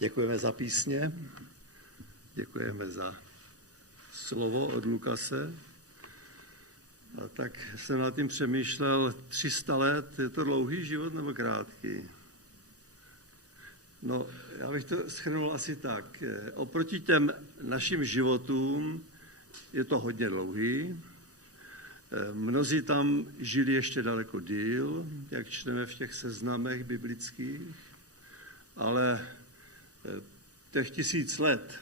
Děkujeme za písně, děkujeme za slovo od Lukase. A tak jsem nad tím přemýšlel, 300 let, je to dlouhý život nebo krátký? No, já bych to shrnul asi tak. Oproti těm našim životům je to hodně dlouhý. Mnozí tam žili ještě daleko díl, jak čteme v těch seznamech biblických, ale těch 1000 let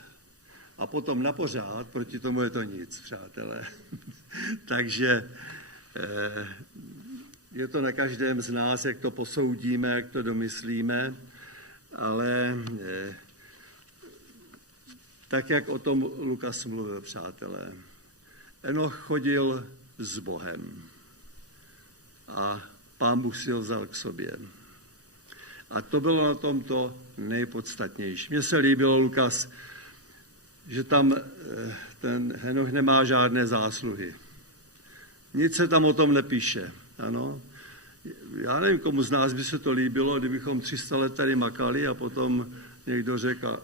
a potom na pořád, proti tomu je to nic, přátelé. Takže je to na každém z nás, jak to posoudíme, jak to domyslíme, ale tak, jak o tom Lukas mluvil, přátelé. Enoch chodil s Bohem a Pán Bůh si ho vzal k sobě. A to bylo na tom to nejpodstatnější. Mně se líbilo, Lukas, že tam ten Enoch nemá žádné zásluhy. Nic se tam o tom nepíše. Ano. Já nevím, komu z nás by se to líbilo, kdybychom 300 let tady makali a potom někdo řekl, a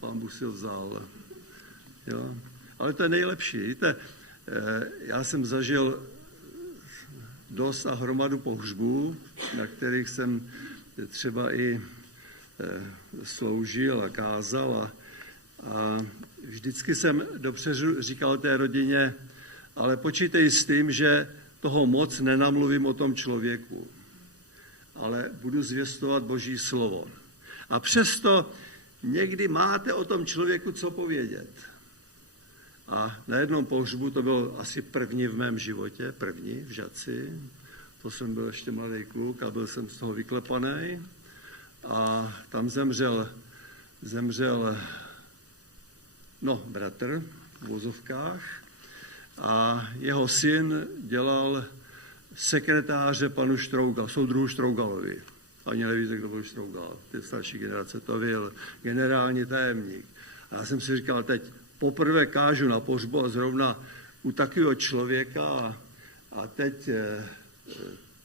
Pán Bůh si ho vzal. Jo? Ale to je nejlepší. Víte, já jsem zažil dost a hromadu pohřbů, na kterých jsem třeba i sloužil a kázal a vždycky jsem dopředu říkal té rodině, ale počítej s tím, že toho moc nenamluvím o tom člověku, ale budu zvěstovat Boží slovo. A přesto někdy máte o tom člověku co povědět. A na jednom pohřbu, to byl asi první v mém životě, první v Žadci, to jsem byl ještě mladý kluk a byl jsem z toho vyklepaný. A tam zemřel bratr v vozovkách a jeho syn dělal sekretáře panu soudruhu Štrougalovi. Ani nevíte, kdo byl Štrougal. Ty starší generace, to byl generální tajemník. A já jsem si říkal, teď poprvé kážu na pohřbu a zrovna u takového člověka a teď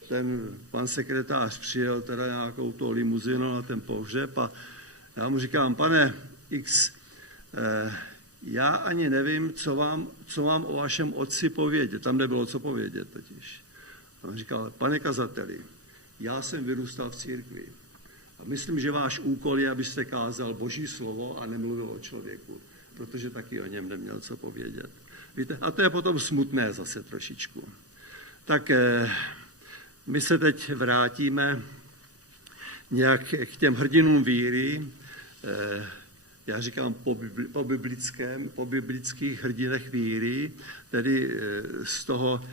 ten pan sekretář přijel teda nějakou tou limuzinu na ten pohřeb a já mu říkám, pane X, já ani nevím, co vám o vašem otci povědět. Tam nebylo co povědět totiž. A on říkal, pane kazateli, já jsem vyrůstal v církvi a myslím, že váš úkol je, abyste kázal Boží slovo a nemluvil o člověku, protože taky o něm neměl co povědět. Víte? A to je potom smutné zase trošičku. Tak my se teď vrátíme nějak k těm hrdinům víry, já říkám po biblických hrdinech víry, tedy z toho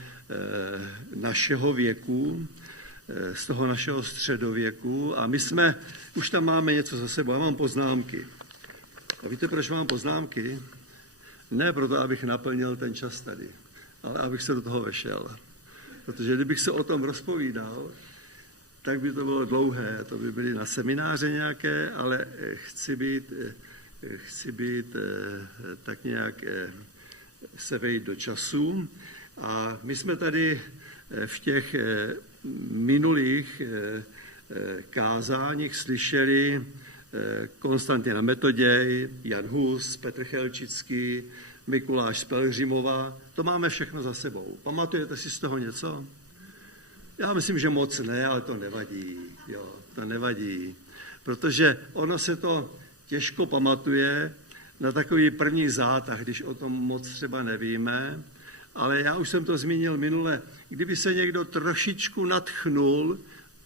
našeho věku, z toho našeho středověku. A my už tam máme něco za sebou. Já mám poznámky. A víte, proč mám poznámky? Ne proto, abych naplnil ten čas tady, ale abych se do toho vešel. Protože kdybych se o tom rozpovídal, tak by to bylo dlouhé, to by byly na semináře nějaké, ale chci být tak nějak se vejít do času. A my jsme tady v těch minulých kázáních slyšeli Konstantina Metoděj, Jan Hus, Petr Chelčický, Mikuláš z Pelhřimova. To máme všechno za sebou. Pamatujete si z toho něco? Já myslím, že moc ne, ale to nevadí. Jo, to nevadí. Protože ono se to těžko pamatuje na takový první zátah, když o tom moc třeba nevíme. Ale já už jsem to zmínil minule. Kdyby se někdo trošičku nadchnul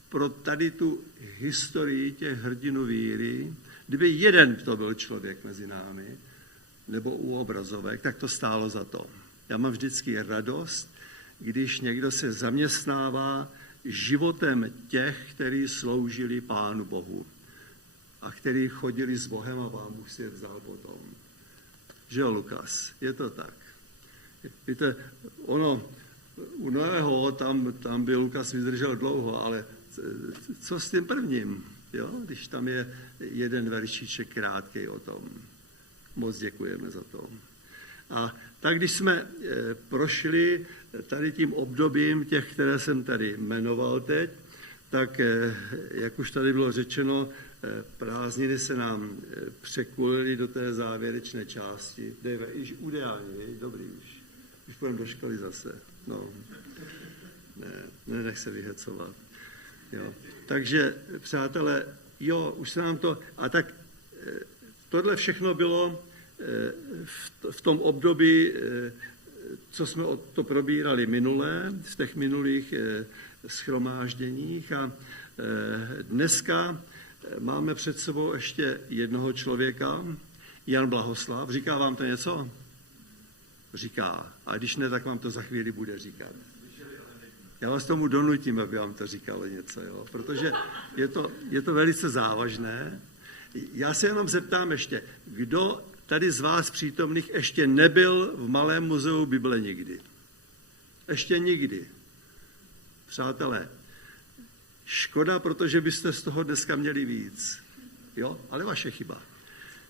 pro tady tu historii těch hrdinů víry, kdyby jeden to byl člověk mezi námi, nebo u obrazovek, tak to stálo za to. Já mám vždycky radost, když někdo se zaměstnává životem těch, kteří sloužili Pánu Bohu a kteří chodili s Bohem a Pán Bůh si je vzal potom. Že jo, Lukas? Je to tak. Víte, u Noého tam by Lukas vydržel dlouho, ale co s tím prvním, jo? Když tam je jeden veršíček krátkej o tom. Moc děkujeme za to. A tak, když jsme prošli tady tím obdobím těch, které jsem tady jmenoval teď, tak, jak už tady bylo řečeno, Prázdniny se nám překulily do té závěrečné části. Dave, již ideálně, dobrý už půjdeme do školy zase. No, nech se vyhecovat. Jo. Takže, přátelé, už se nám to... A tak tohle všechno bylo v tom období, co jsme to probírali minule, v těch minulých shromážděních. A dneska máme před sebou ještě jednoho člověka, Jan Blahoslav. Říká vám to něco? Říká. A když ne, tak vám to za chvíli bude říkat. Já vás tomu donutím, aby vám to říkalo něco, jo? Protože je to velice závažné. Já se jenom zeptám ještě, kdo tady z vás přítomných ještě nebyl v Malém muzeu Bible nikdy? Ještě nikdy. Přátelé, škoda, protože byste z toho dneska měli víc. Jo? Ale vaše chyba.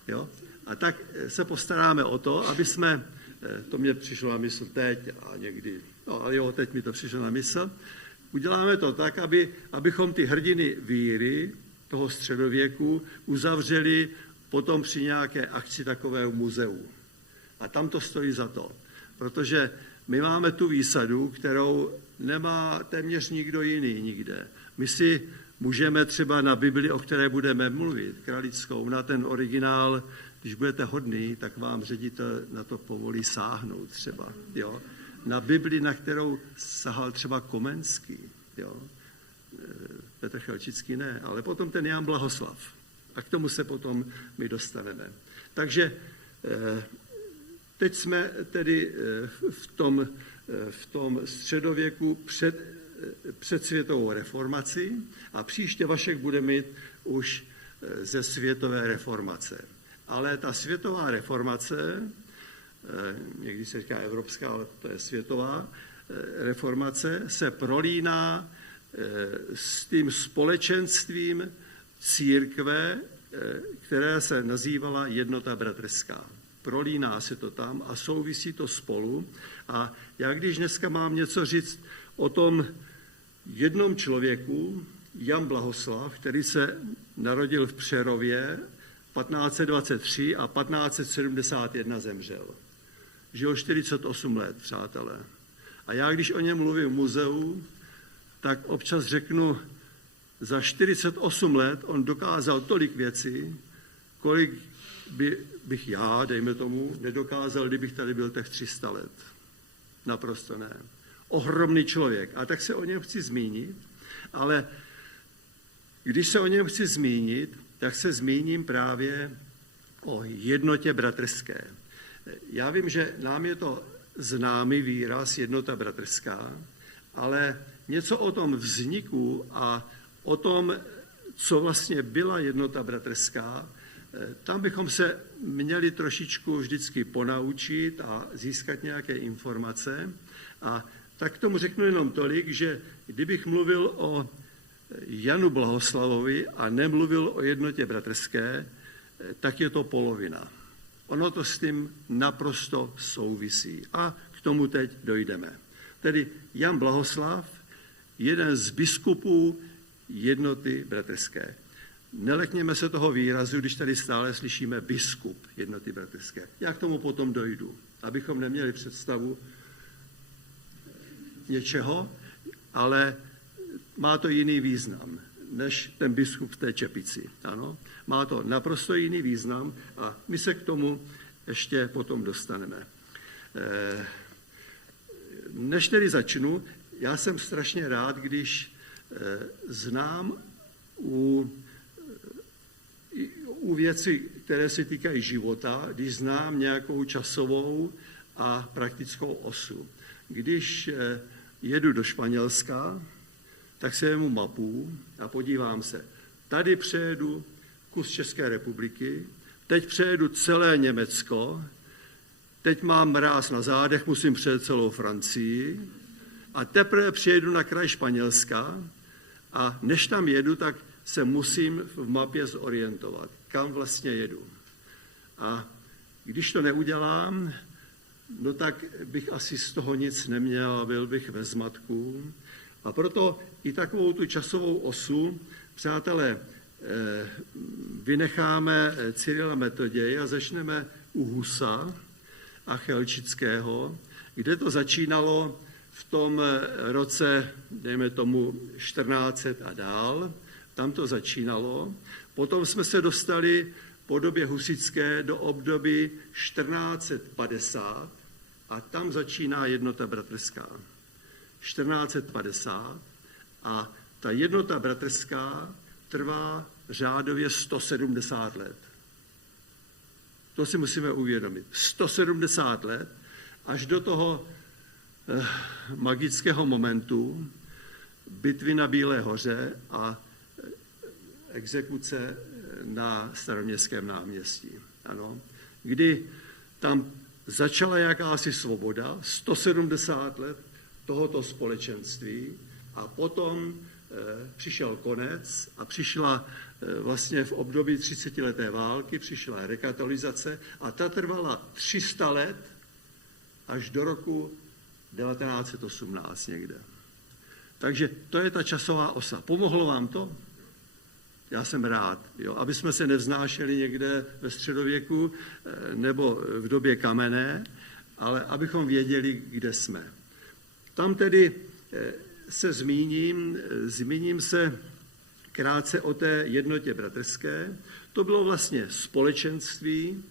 Jo? A tak se postaráme o to, aby jsme, to mě přišlo na mysl teď a někdy, no ale jo, teď mi to přišlo na mysl, uděláme to tak, abychom ty hrdiny víry toho středověku uzavřeli potom při nějaké akci takového muzeu. A tam to stojí za to, protože my máme tu výsadu, kterou nemá téměř nikdo jiný nikde. My si můžeme třeba na Bibli, o které budeme mluvit, kralickou, na ten originál, když budete hodný, tak vám ředitel na to povolí sáhnout třeba. Jo? Na Bibli, na kterou sahal třeba Komenský, jo? Petr Chelčický ne, ale potom ten Jan Blahoslav. A k tomu se potom my dostaneme. Takže teď jsme tedy v tom středověku před světovou reformací a příště Vašek bude mít už ze světové reformace. Ale ta světová reformace, někdy se říká evropská, ale to je světová reformace, se prolíná s tím společenstvím církve, která se nazývala Jednota bratrská. Prolíná se to tam a souvisí to spolu. A já když dneska mám něco říct o tom jednom člověku, Jan Blahoslav, který se narodil v Přerově 1523 a 1571 zemřel. Žil 48 let, přátelé. A já, když o něm mluvím v muzeu, tak občas řeknu, za 48 let on dokázal tolik věcí, kolik bych já, dejme tomu, nedokázal, kdybych tady byl těch 300 let. Naprosto ne. Ohromný člověk. A tak se o něm chci zmínit, ale když se o něm chci zmínit, tak se zmíním právě o jednotě bratrské. Já vím, že nám je to známý výraz jednota bratrská, ale něco o tom vzniku a o tom, co vlastně byla jednota bratrská, tam bychom se měli trošičku vždycky ponaučit a získat nějaké informace. A tak k tomu řeknu jenom tolik, že kdybych mluvil o Janu Blahoslavovi a nemluvil o jednotě bratrské, tak je to polovina. Ono to s tím naprosto souvisí. A k tomu teď dojdeme. Tedy Jan Blahoslav, jeden z biskupů jednoty bratrské. Nelekněme se toho výrazu, když tady stále slyšíme biskup jednoty bratrské. Já k tomu potom dojdu, abychom neměli představu něčeho, ale má to jiný význam, než ten biskup v té čepici. Ano? Má to naprosto jiný význam a my se k tomu ještě potom dostaneme. Než tedy začnu, já jsem strašně rád, když znám u věcí, které se týkají života, když znám nějakou časovou a praktickou osu. Když jedu do Španělska, tak se jemu mapu a podívám se. Tady přejedu kus České republiky, teď přejedu celé Německo, teď mám mráz na zádech, musím přejet celou Francii a teprve přijedu na kraj Španělska a než tam jedu, tak se musím v mapě zorientovat, kam vlastně jedu. A když to neudělám, no tak bych asi z toho nic neměl a byl bych ve zmatku. A proto i takovou tu časovou osu, přátelé, vynecháme Cyrila Metoděje a začneme u Husa a Chelčického, kde to začínalo v tom roce, dejme tomu 1400 a dál, tam to začínalo. Potom jsme se dostali po době husitské do období 1450 a tam začíná jednota bratrská. 1450 a ta jednota bratrská trvá řádově 170 let. To si musíme uvědomit. 170 let až do toho magického momentu bitvy na Bílé hoře a exekuce na Staroměstském náměstí. Ano. Kdy tam začala jakási svoboda, 170 let tohoto společenství a potom přišel konec a přišla vlastně v období 30leté války, přišla rekatolizace a ta trvala 300 let až do roku 1918 někde. Takže to je ta časová osa. Pomohlo vám to? Já jsem rád, jo, aby jsme se nevznášeli někde ve středověku nebo v době kamenné, ale abychom věděli, kde jsme. Tam tedy se zmíním se krátce o té jednotě bratrské. To bylo vlastně společenství,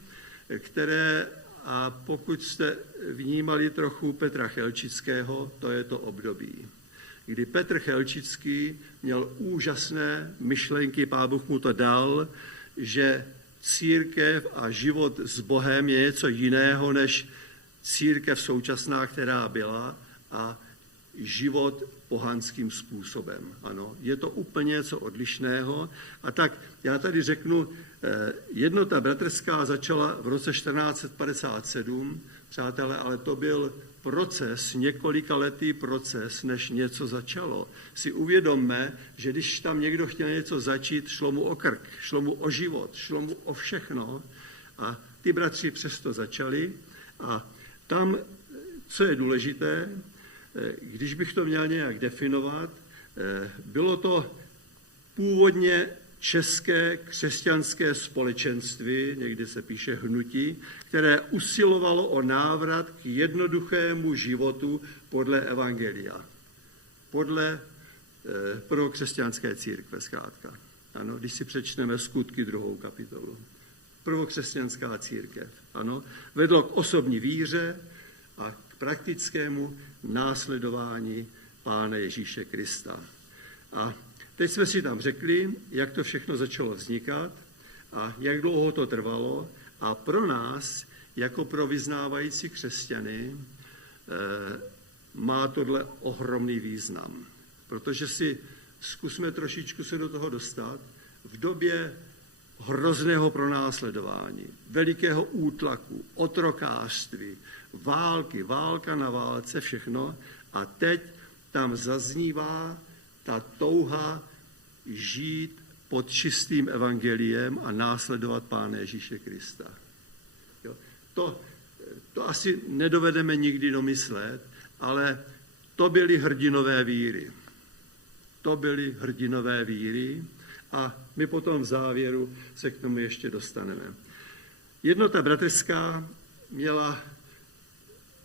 které, a pokud jste vnímali trochu Petra Chelčického, to je to období, kdy Petr Chelčický měl úžasné myšlenky, Pán Bůh mu to dal, že církev a život s Bohem je něco jiného, než církev současná, která byla, a život pohanským způsobem. Ano, je to úplně něco odlišného. A tak já tady řeknu, jednota bratrská začala v roce 1457, přátelé, ale to byl proces, několikaletý proces, než něco začalo. Si uvědomme, že když tam někdo chtěl něco začít, šlo mu o krk, šlo mu o život, šlo mu o všechno a ty bratři přesto začali a tam, co je důležité, když bych to měl nějak definovat, bylo to původně české křesťanské společenství, někdy se píše hnutí, které usilovalo o návrat k jednoduchému životu podle evangelia. Podle prvokřesťanské církve zkrátka. Ano, když si přečteme Skutky 2. kapitolu. Prvokřesťanská církev. Ano, vedlo k osobní víře a k praktickému následování Pána Ježíše Krista. A teď jsme si tam řekli, jak to všechno začalo vznikat a jak dlouho to trvalo. A pro nás, jako pro vyznávající křesťany, má tohle ohromný význam. Protože si zkusme trošičku se do toho dostat. V době hrozného pronásledování, velikého útlaku, otrokářství, válka na válce, všechno. A teď tam zaznívá ta touha žít pod čistým evangeliem a následovat Pána Ježíše Krista. Jo? To asi nedovedeme nikdy domyslet, ale to byly hrdinové víry. To byly hrdinové víry a my potom v závěru se k tomu ještě dostaneme. Jednota bratrská měla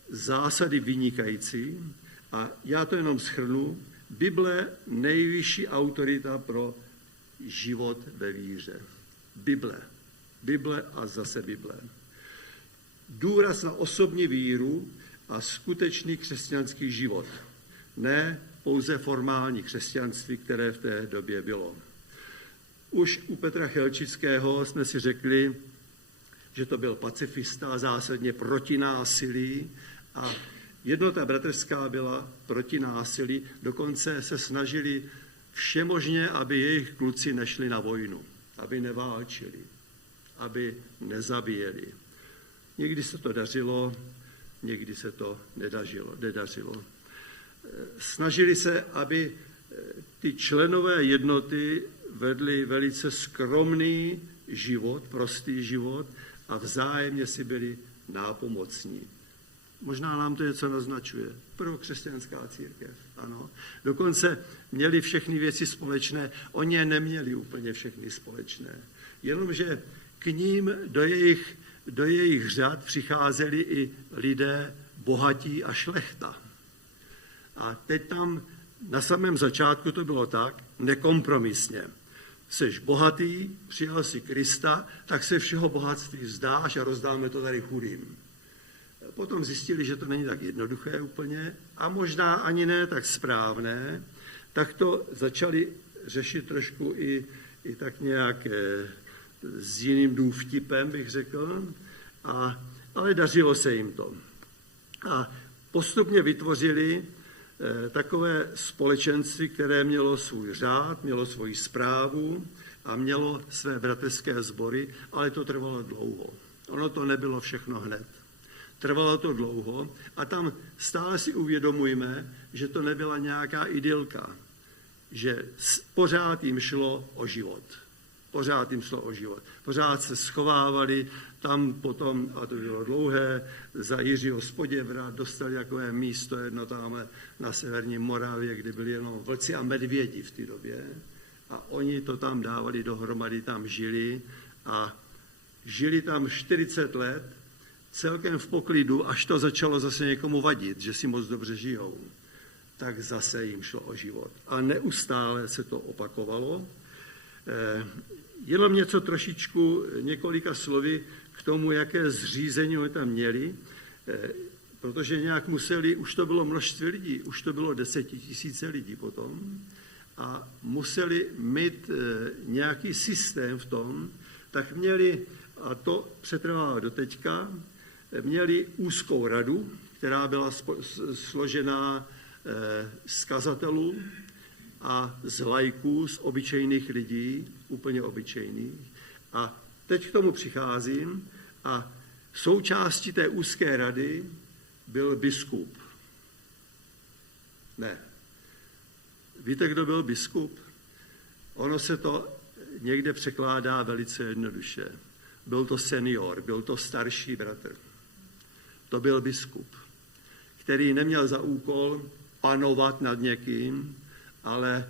zásady vynikající a já to jenom shrnu. Bible nejvyšší autorita pro život ve víře. Bible a zase Bible. Důraz na osobní víru a skutečný křesťanský život. Ne pouze formální křesťanství, které v té době bylo. Už u Petra Chelčického jsme si řekli, že to byl pacifista, zásadně proti násilí a jednota bratrská byla proti násilí, dokonce se snažili všemožně, aby jejich kluci nešli na vojnu, aby neválčili, aby nezabíjeli. Někdy se to dařilo, někdy se to nedařilo. Snažili se, aby ty členové jednoty vedli velice skromný život, prostý život a vzájemně si byli nápomocní. Možná nám to něco naznačuje. Prvokřesťanská církev, ano. Dokonce měli všechny věci společné. Oni je neměli úplně všechny společné. Jenomže k ním do jejich řad přicházeli i lidé bohatí a šlechta. A teď tam na samém začátku to bylo tak, nekompromisně. Jseš bohatý, přijal si Krista, tak se všeho bohatství vzdáš a rozdáme to tady chudým. Potom zjistili, že to není tak jednoduché úplně a možná ani ne tak správné, tak to začali řešit trošku i tak nějak s jiným důvtipem, bych řekl, ale dařilo se jim to. A postupně vytvořili takové společenství, které mělo svůj řád, mělo svoji správu a mělo své bratrské sbory, ale to trvalo dlouho. Ono to nebylo všechno hned. Trvalo to dlouho a tam stále si uvědomujeme, že to nebyla nějaká idylka, že pořád jim šlo o život. Pořád se schovávali, tam potom, a to bylo dlouhé, za Jiřího Spoděvra dostali takové místo jedno tam na severní Moravě, kde byli jenom vlci a medvědi v té době. A oni to tam dávali dohromady, tam žili a žili tam 40 let, celkem v poklidu, až to začalo zase někomu vadit, že si moc dobře žijou. Tak zase jim šlo o život. A neustále se to opakovalo. Jenom něco trošičku, několika slovy k tomu, jaké zřízení oni tam měli, protože nějak museli, už to bylo množství lidí, už to bylo 10 000 lidí potom, a museli mít nějaký systém v tom, tak měli, a to přetrvalo do teďka, měli úzkou radu, která byla složená z kazatelů a z laiků, z obyčejných lidí, úplně obyčejných. A teď k tomu přicházím a součástí té úzké rady byl biskup. Ne. Víte, kdo byl biskup? Ono se to někde překládá velice jednoduše. Byl to senior, byl to starší bratr. To byl biskup, který neměl za úkol panovat nad někým, ale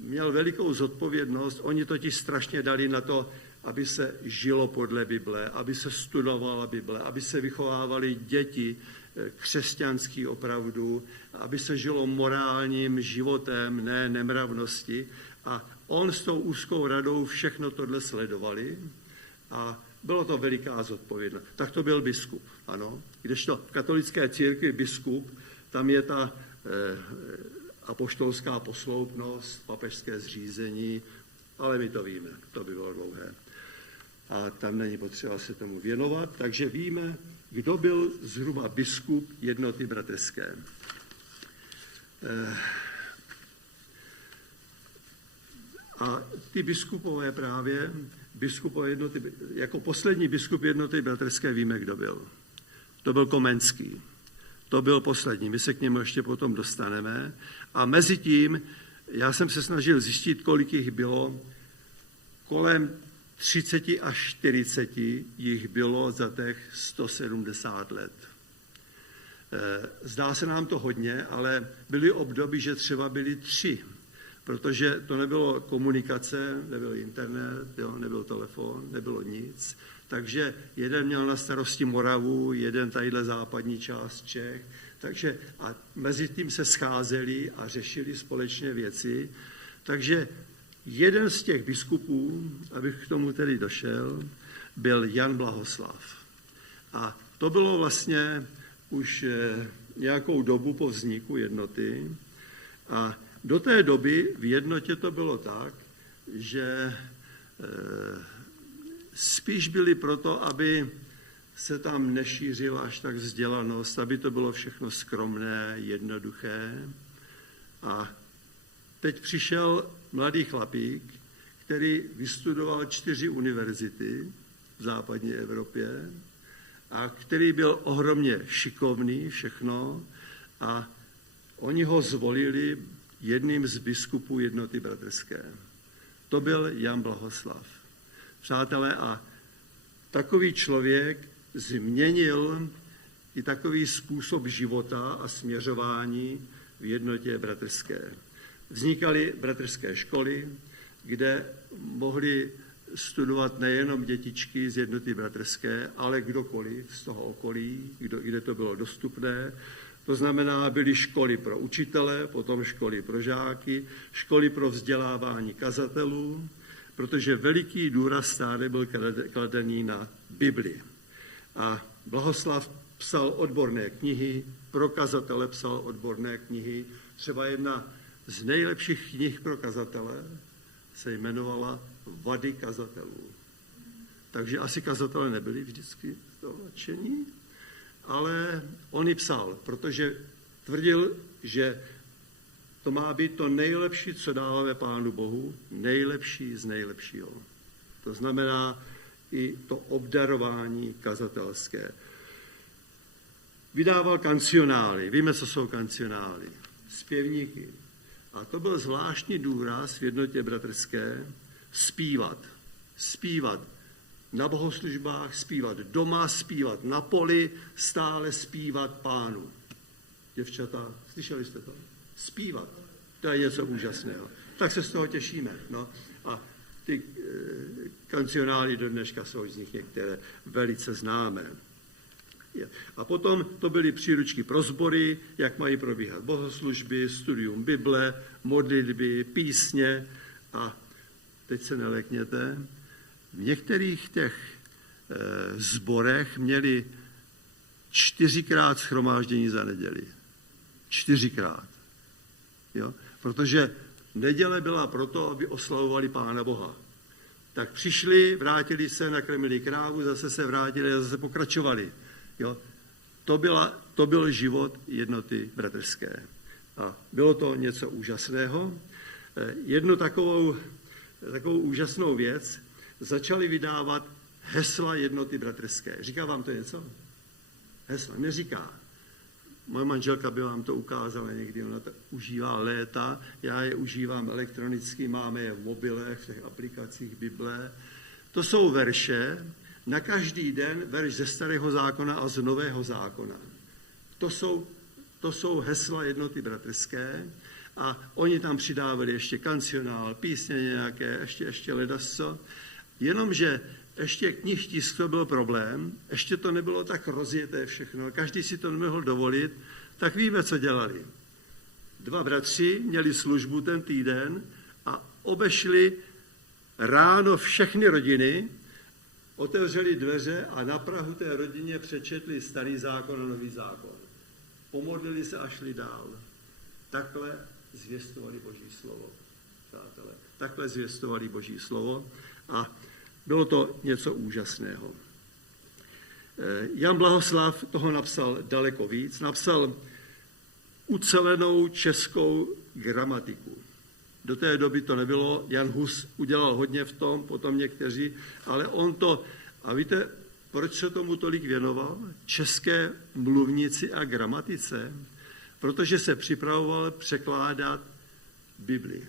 měl velikou zodpovědnost. Oni totiž strašně dali na to, aby se žilo podle Bible, aby se studovala Bible, aby se vychovávaly děti křesťanský opravdu, aby se žilo morálním životem, ne nemravnosti. A on s tou úzkou radou všechno tohle sledovali a bylo to veliká zodpovědnost. Tak to byl biskup, ano. Kdežto v katolické církvi biskup, tam je ta apoštolská posloupnost, papežské zřízení, ale my to víme, to by bylo dlouhé. A tam není potřeba se tomu věnovat, takže víme, kdo byl zhruba biskup jednoty bratrské. A ty biskupové právě, biskupové jednoty, jako poslední biskup jednoty bratrské víme, kdo byl. To byl Komenský. To byl poslední, my se k němu ještě potom dostaneme. A mezi tím, já jsem se snažil zjistit, kolik jich bylo, kolem 30 až 40 jich bylo za těch 170 let. Zdá se nám to hodně, ale byly období, že třeba byly 3, protože to nebylo komunikace, nebyl internet, jo, nebyl telefon, nebylo nic. Takže jeden měl na starosti Moravu, jeden tadyhle západní část Čech. Takže a mezi tím se scházeli a řešili společně věci. Takže jeden z těch biskupů, abych k tomu tedy došel, byl Jan Blahoslav. A to bylo vlastně už nějakou dobu po vzniku jednoty. A do té doby v jednotě to bylo tak, že spíš byli proto, aby se tam nešířila až tak vzdělanost, aby to bylo všechno skromné, jednoduché. A teď přišel mladý chlapík, který vystudoval 4 univerzity v západní Evropě a který byl ohromně šikovný, všechno, a oni ho zvolili jedním z biskupů jednoty bratrské. To byl Jan Blahoslav. Přátelé, a takový člověk změnil i takový způsob života a směřování v jednotě bratrské. Vznikaly bratrské školy, kde mohli studovat nejenom dětičky z jednoty bratrské, ale kdokoliv z toho okolí, kde to bylo dostupné. To znamená, byly školy pro učitele, potom školy pro žáky, školy pro vzdělávání kazatelů, protože veliký důraz stále byl kladený na Bibli. A Blahoslav psal odborné knihy, pro kazatele psal odborné knihy. Třeba jedna z nejlepších knih pro kazatele se jmenovala Vady kazatelů. Takže asi kazatelé nebyli vždycky toho nadšení, ale on ji psal, protože tvrdil, že to má být to nejlepší, co dáváme Pánu Bohu, nejlepší z nejlepšího. To znamená i to obdarování kazatelské. Vydával kancionály, víme, co jsou kancionály, zpěvníky. A to byl zvláštní důraz v jednotě bratrské, zpívat na bohoslužbách, zpívat doma, zpívat na poli, stále zpívat Pánu. Děvčata, slyšeli jste to? Zpívat. To je něco úžasného. Tak se z toho těšíme. No. A ty kancionály do dneška jsou z nich některé velice známé. A potom to byly příručky pro sbory, jak mají probíhat bohoslužby, studium Bible, modlitby, písně. A teď se nelekněte, v některých těch sborech měli 4krát shromáždění za neděli. 4krát. Jo? Protože neděle byla proto, aby oslavovali Pána Boha. Tak přišli, vrátili se, nakrmili krávu, zase se vrátili a zase pokračovali. Jo? To byl život jednoty bratrské. A bylo to něco úžasného. Jednu takovou úžasnou věc začali vydávat hesla jednoty bratrské. Říká vám to něco? Hesla neříká. Moje manželka by vám to ukázala někdy, ona to užívá léta, já je užívám elektronicky, máme je v mobilech, v těch aplikacích Bible. To jsou verše, na každý den verš ze Starého zákona a z Nového zákona. To jsou hesla jednoty bratrské a oni tam přidávali ještě kancionál, písně nějaké, ještě ledasco. Jenomže ještě knihtisk to byl problém, ještě to nebylo tak rozjeté všechno, každý si to nemohl dovolit, tak víme, co dělali. 2 bratři měli službu ten týden a obešli ráno všechny rodiny, otevřeli dveře a na prahu té rodině přečetli Starý zákon a Nový zákon. Pomodlili se a šli dál. Takhle zvěstovali Boží slovo, přátelé. Takhle zvěstovali Boží slovo a bylo to něco úžasného. Jan Blahoslav toho napsal daleko víc. Napsal ucelenou českou gramatiku. Do té doby to nebylo. Jan Hus udělal hodně v tom, potom někteří, ale on to... A víte, proč se tomu tolik věnoval? České mluvnici a gramatice? Protože se připravoval překládat Bibli.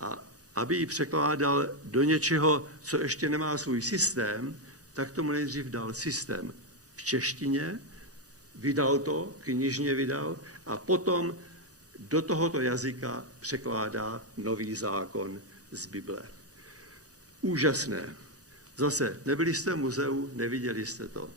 A aby ji překládal do něčeho, co ještě nemá svůj systém, tak tomu nejdřív dal systém v češtině, vydal to, knižně vydal, a potom do tohoto jazyka překládá Nový zákon z Bible. Úžasné. Zase, nebyli jste v muzeu, neviděli jste to.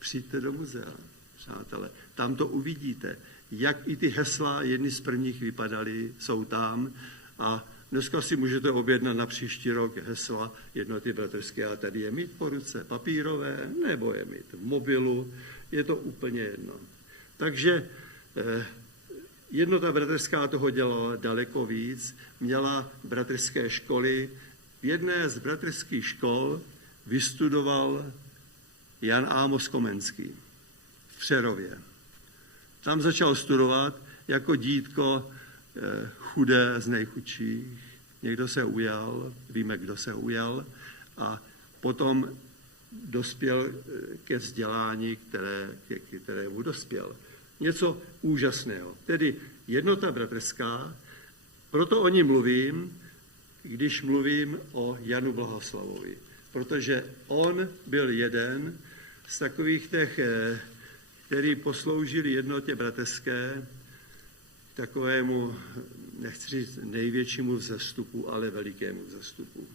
Přijďte do muzea, přátelé. Tam to uvidíte, jak i ty hesla, jedny z prvních vypadaly, jsou tam a dneska si můžete objednat na příští rok hesla jednoty bratrské a tady je mít po ruce papírové, nebo je mít v mobilu, je to úplně jedno. Takže jednota bratrská toho dělala daleko víc, měla bratrské školy. V jedné z bratrských škol vystudoval Jan Ámos Komenský v Přerově. Tam začal studovat jako dítko chudé z nejchudších. Někdo se ujal, víme, kdo se ujal, a potom dospěl ke vzdělání, kterému dospěl. Něco úžasného. Tedy jednota bratrská, proto o ní mluvím, když mluvím o Janu Blahoslavovi. Protože on byl jeden z takových těch který posloužili jednotě bratrské takovému, nechci říct největšímu vzestupu, ale velikému vzestupu.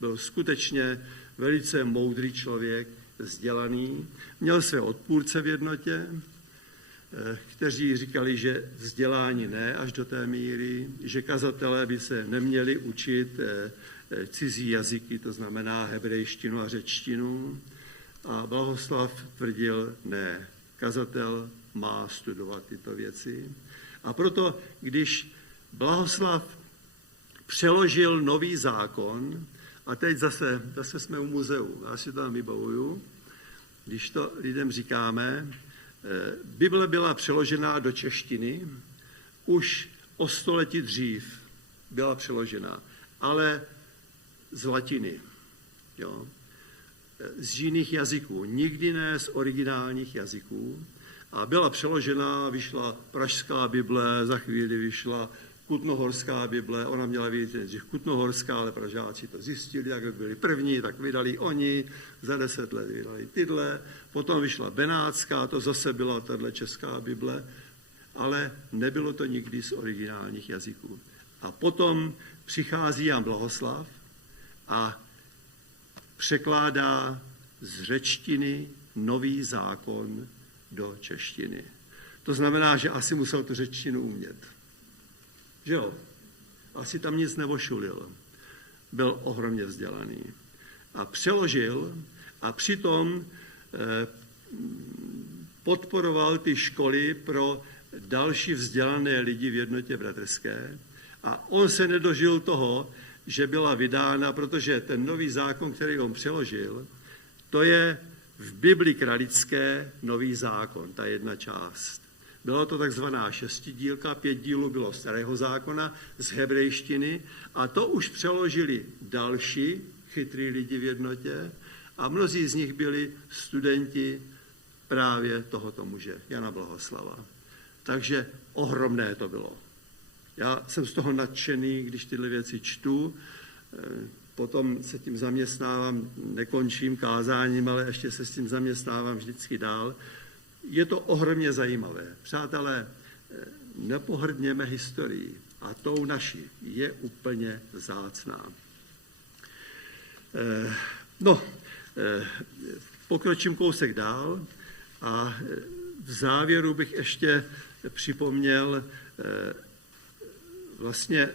Byl skutečně velice moudrý člověk, vzdělaný, měl své odpůrce v jednotě, kteří říkali, že vzdělání ne až do té míry, že kazatelé by se neměli učit cizí jazyky, to znamená hebrejštinu a řečtinu. A Blahoslav tvrdil, ne, kazatel má studovat tyto věci. A proto, když Blahoslav přeložil nový zákon, a teď zase jsme u muzeu, já si to tam vybavuju, když to lidem říkáme, Bible byla přeložená do češtiny, už o století dřív byla přeložena, ale z latiny, jo? Z jiných jazyků, nikdy ne z originálních jazyků. A byla přeložena, vyšla Pražská Bible, za chvíli vyšla Kutnohorská Bible, ona měla být nejdřív Kutnohorská, ale Pražáci to zjistili, jak byli první, tak vydali oni, za 10 let vydali tyhle, potom vyšla Benátská, to zase byla tato Česká Bible, ale nebylo to nikdy z originálních jazyků. A potom přichází Jan Blahoslav a překládá z řečtiny nový zákon do češtiny. To znamená, že asi musel tu řečtinu umět. Že jo? Asi tam nic nevošulil. Byl ohromně vzdělaný. A přeložil a přitom podporoval ty školy pro další vzdělané lidi v jednotě bratrské. A on se nedožil toho, že byla vydána, protože ten nový zákon, který on přeložil, to je v Bibli kralické nový zákon, ta jedna část. Byla to takzvaná 6dílka, 5 dílů bylo starého zákona z hebrejštiny a to už přeložili další chytrý lidi v jednotě a mnozí z nich byli studenti právě tohoto muže, Jana Blahoslava. Takže ohromné to bylo. Já jsem z toho nadšený, když tyhle věci čtu, potom se tím zaměstnávám, nekončím kázáním, ale ještě se s tím zaměstnávám vždycky dál. Je to ohromně zajímavé. Přátelé, nepohrdněme historií a tou naší je úplně vzácná. Pokročím kousek dál a v závěru bych ještě připomněl vlastně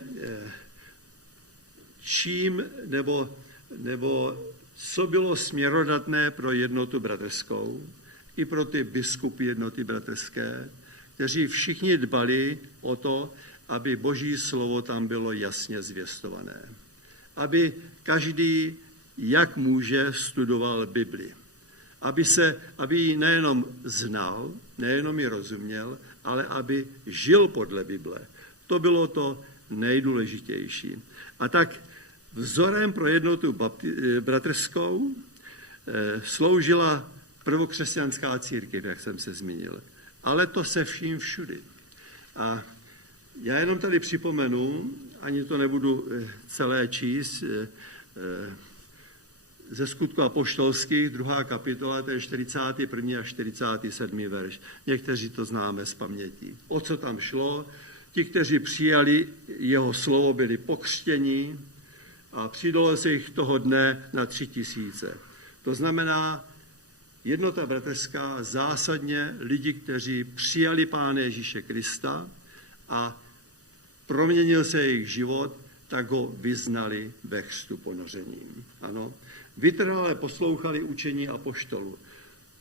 čím nebo co bylo směrodatné pro jednotu bratrskou i pro ty biskupy jednoty bratrské, kteří všichni dbali o to, aby Boží slovo tam bylo jasně zvěstované. Aby každý, jak může, studoval Bibli. Aby ji nejenom znal, nejenom ji rozuměl, ale aby žil podle Bible. To bylo to nejdůležitější. A tak vzorem pro jednotu bratrskou sloužila prvokřesťanská církev, jak jsem se zmínil. Ale to se vším všudy. A já jenom tady připomenu, ani to nebudu celé číst, ze Skutků apoštolských, 2. kapitola, to je 41. a 47. verš. Někteří to známe z paměti. O co tam šlo? Ti, kteří přijali jeho slovo, byli pokřtěni a přidalo se jich toho dne na 3000. To znamená, jednota bratrská zásadně lidi, kteří přijali Pána Ježíše Krista a proměnil se jejich život, tak ho vyznali ve křtu ponořením. Ano. Vytrvale poslouchali učení apoštolů.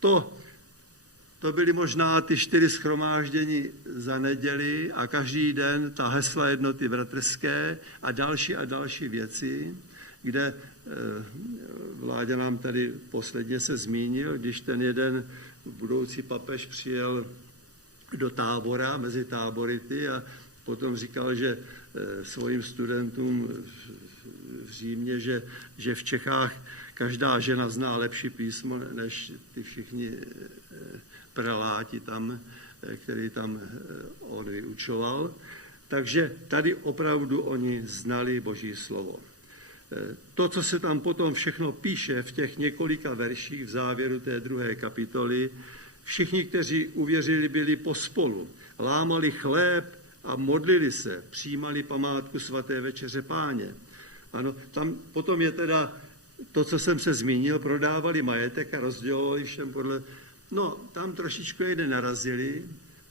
To byly možná ty 4 shromáždění za neděli a každý den ta hesla jednoty bratrské a další věci, kde Vláďa nám tady posledně se zmínil, když ten jeden budoucí papež přijel do Tábora, mezi Tábority a potom říkal, že svým studentům v Římě, že v Čechách každá žena zná lepší písmo, než ty všichni preláti tam, který tam on vyučoval. Takže tady opravdu oni znali Boží slovo. To, co se tam potom všechno píše v těch několika verších v závěru té 2. kapitoly, Všichni, kteří uvěřili, byli pospolu, lámali chléb a modlili se, přijímali památku svaté večeře Páně. Ano, tam potom je teda to, co jsem se zmínil, prodávali majetek a rozdělovali všem podle... No, tam trošičku jde narazili,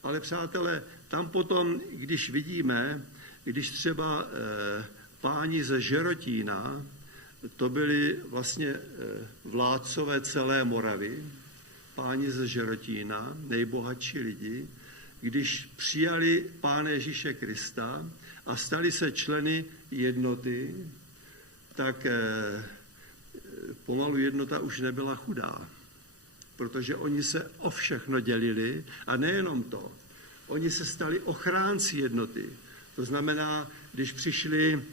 ale přátelé, tam potom, když vidíme, když třeba páni ze Žerotína, to byli vlastně vládcové celé Moravy, páni ze Žerotína, nejbohatší lidi, když přijali Pána Ježíše Krista a stali se členy jednoty, tak pomalu jednota už nebyla chudá, protože oni se o všechno dělili a nejenom to, oni se stali ochránci jednoty. To znamená, když přišli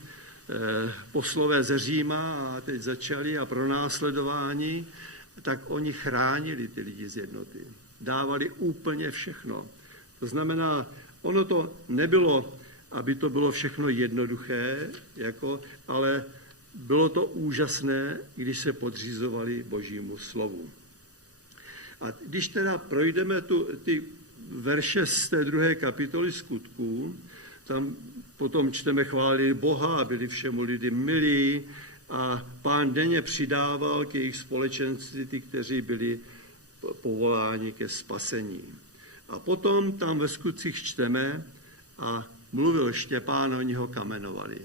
poslové ze Říma a teď začali a pronásledování, tak oni chránili ty lidi z jednoty. Dávali úplně všechno. To znamená, ono to nebylo, aby to bylo všechno jednoduché, ale bylo to úžasné, když se podřizovali Božímu slovu. A když teda projdeme ty verše z té 2. kapitoly Skutků, tam potom čteme chválili Boha a byli všemu lidi milí a Pán denně přidával k jejich společenství ty, kteří byli povoláni ke spasení. A potom tam ve Skutcích čteme a mluvil Štěpán, oni ho kamenovali.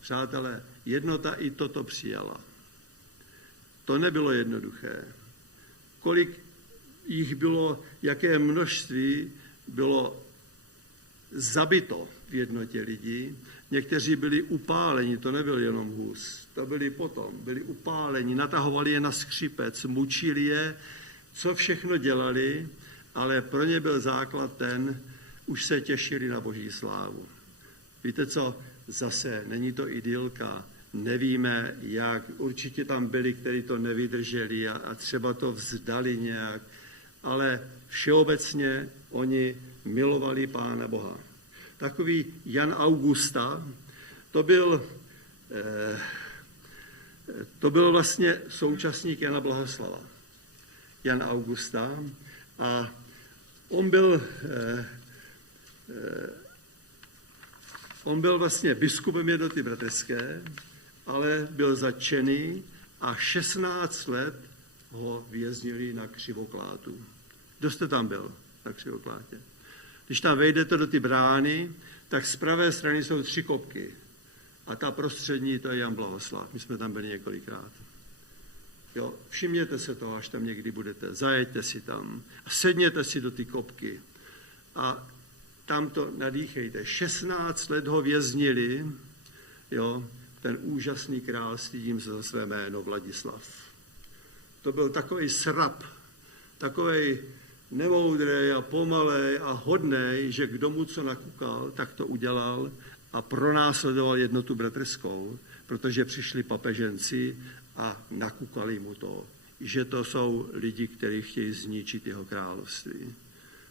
Přátelé, jednota i toto přijala. To nebylo jednoduché. Kolik jich bylo, jaké množství bylo zabito v jednotě lidí. Někteří byli upáleni, to nebyl jenom hůz, to byli upáleni, natahovali je na skřipec, mučili je, co všechno dělali, ale pro ně byl základ ten, už se těšili na Boží slávu. Víte co, zase není to idylka, nevíme jak, určitě tam byli, kteří to nevydrželi a třeba to vzdali nějak, ale všeobecně oni milovali Pána Boha. Takový Jan Augusta, to byl vlastně současník Jana Blahoslava. Jan Augusta a on byl vlastně biskupem jednoty bratrské, ale byl zatčený a 16 let ho věznili na Křivoklátu. Kdo jste tam byl na Křivoklátě? Když tam vejdete do ty brány, tak z pravé strany jsou 3 kopky. A ta prostřední, to je Jan Blahoslav. My jsme tam byli několikrát. Jo, všimněte se toho, až tam někdy budete. Zajeďte si tam a sedněte si do ty kopky. A tam to nadýchejte. 16 let ho věznili, jo, ten úžasný král, stydím se za své jméno, Vladislav. To byl takový srab, takovej nemoudrej a pomalej a hodnej, že kdo mu co nakukal, tak to udělal a pronásledoval jednotu bratrskou, protože přišli papeženci a nakukali mu to, že to jsou lidi, kteří chtějí zničit jeho království.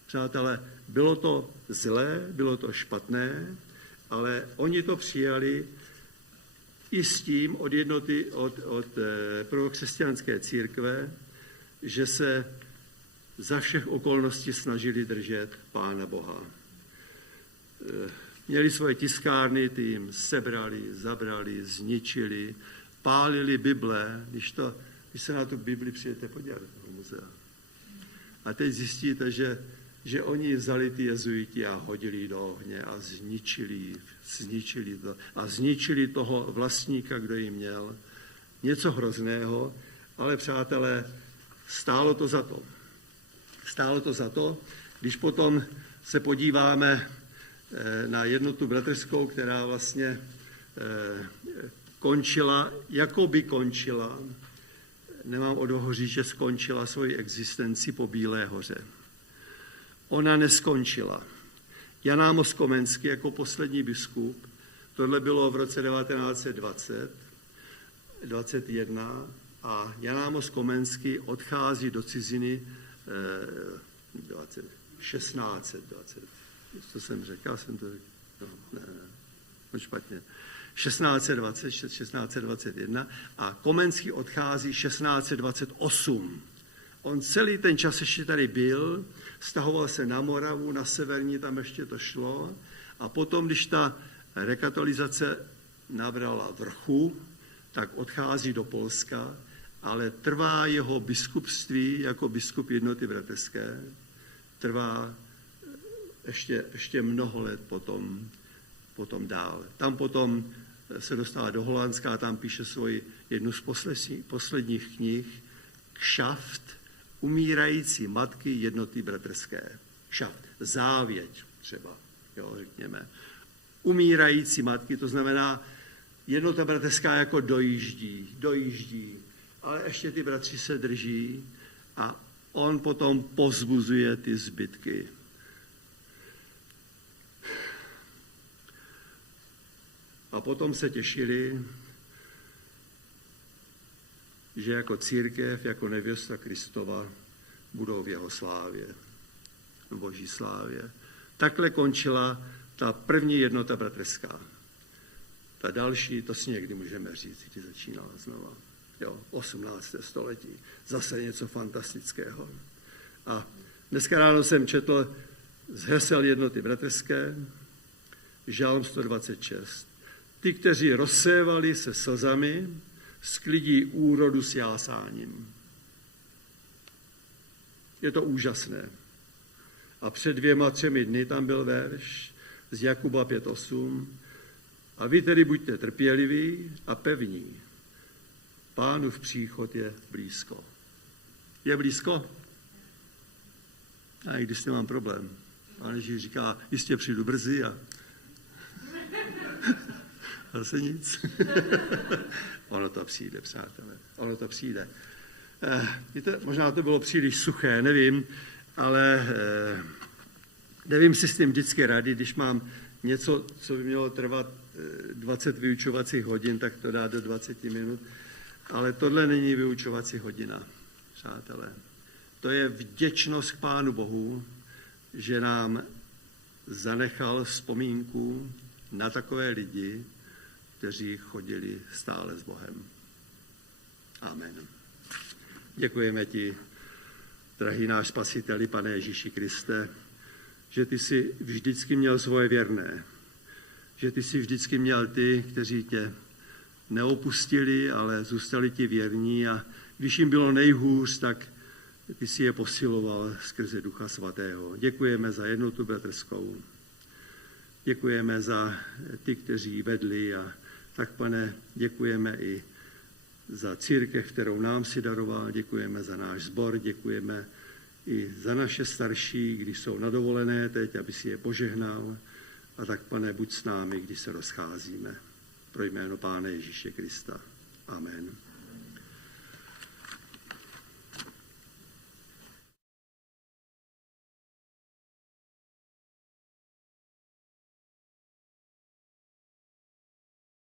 Přátelé, bylo to zlé, bylo to špatné, ale oni to přijali i s tím od jednoty, od prvokřesťanské církve, že se za všech okolností snažili držet Pána Boha. Měli svoje tiskárny, ty jim sebrali, zabrali, zničili, pálili Bible, když se na tu Bibli přijete podívat do toho muzea. A teď zjistíte, že oni vzali ty jezuiti a hodili ji do ohně a zničili to. A zničili toho vlastníka, kdo ji měl. Něco hrozného, ale přátelé, stálo to za to. Stálo to za to, když potom se podíváme na jednotu bratrskou, která vlastně končila, jakoby končila, nemám odvahu říct, že skončila svoji existenci po Bílé hoře. Ona neskončila. Jan Amos Komenský jako poslední biskup, tohle bylo v roce 1921 a Jan Amos Komenský odchází do ciziny 1620. Co jsem řekl? Jsem to řekl. No, špatně. 1620, 1621 a Komenský odchází 1628. On celý ten čas ještě tady byl, stahoval se na Moravu, na severní, tam ještě to šlo. A potom, když ta rekatolizace nabrala vrchu, tak odchází do Polska, ale trvá jeho biskupství jako biskup Jednoty bratrské, trvá ještě mnoho let potom dál. Tam potom se dostává do Holandska a tam píše svoji jednu z posledních knih, Kšaft, umírající matky Jednoty bratrské. Kšaft, závěť třeba, jo, řekněme. Umírající matky, to znamená, Jednota bratrská jako dojíždí, ale ještě ty bratři se drží a on potom povzbuzuje ty zbytky. A potom se těšili, že jako církev, jako nevěsta Kristova budou v jeho slávě, v boží slávě. Takhle končila ta první Jednota bratrská. Ta další, to si někdy můžeme říct, kdy začínala znova. Jo, 18. století. Zase něco fantastického. A dneska ráno jsem četl z hesel Jednoty bratrské, Žalm 126. Ty, kteří rozsévali se slzami, sklidí úrodu s jásáním. Je to úžasné. A před 2-3 dny tam byl verš z Jakuba 5:8. A vy tedy buďte trpěliví a pevní. Pánův příchod je blízko. Je blízko? A i když nemám problém. Pán Ježíš říká, jistě přijdu brzy a zase nic. Ono to přijde, přátelé. Ono to přijde. Víte, možná to bylo příliš suché, nevím, ale nevím si s tím vždycky rady, když mám něco, co by mělo trvat 20 vyučovacích hodin, tak to dá do 20 minut. Ale tohle není vyučovací hodina, přátelé. To je vděčnost k Pánu Bohu, že nám zanechal vzpomínku na takové lidi, kteří chodili stále s Bohem. Amen. Děkujeme ti, drahý náš Spasiteli, Pane Ježíši Kriste, že ty jsi vždycky měl svoje věrné, že ty jsi vždycky měl ty, kteří tě neopustili, ale zůstali ti věrní a když jim bylo nejhůř, tak ty jsi je posiloval skrze Ducha Svatého. Děkujeme za Jednotu bratrskou. Děkujeme za ty, kteří vedli a tak, Pane, děkujeme i za církev, kterou nám si daroval, děkujeme za náš sbor, děkujeme i za naše starší, když jsou na dovolené teď, aby si je požehnal. A tak, Pane, buď s námi, když se rozcházíme. Pro jméno Pána Ježíše Krista. Amen.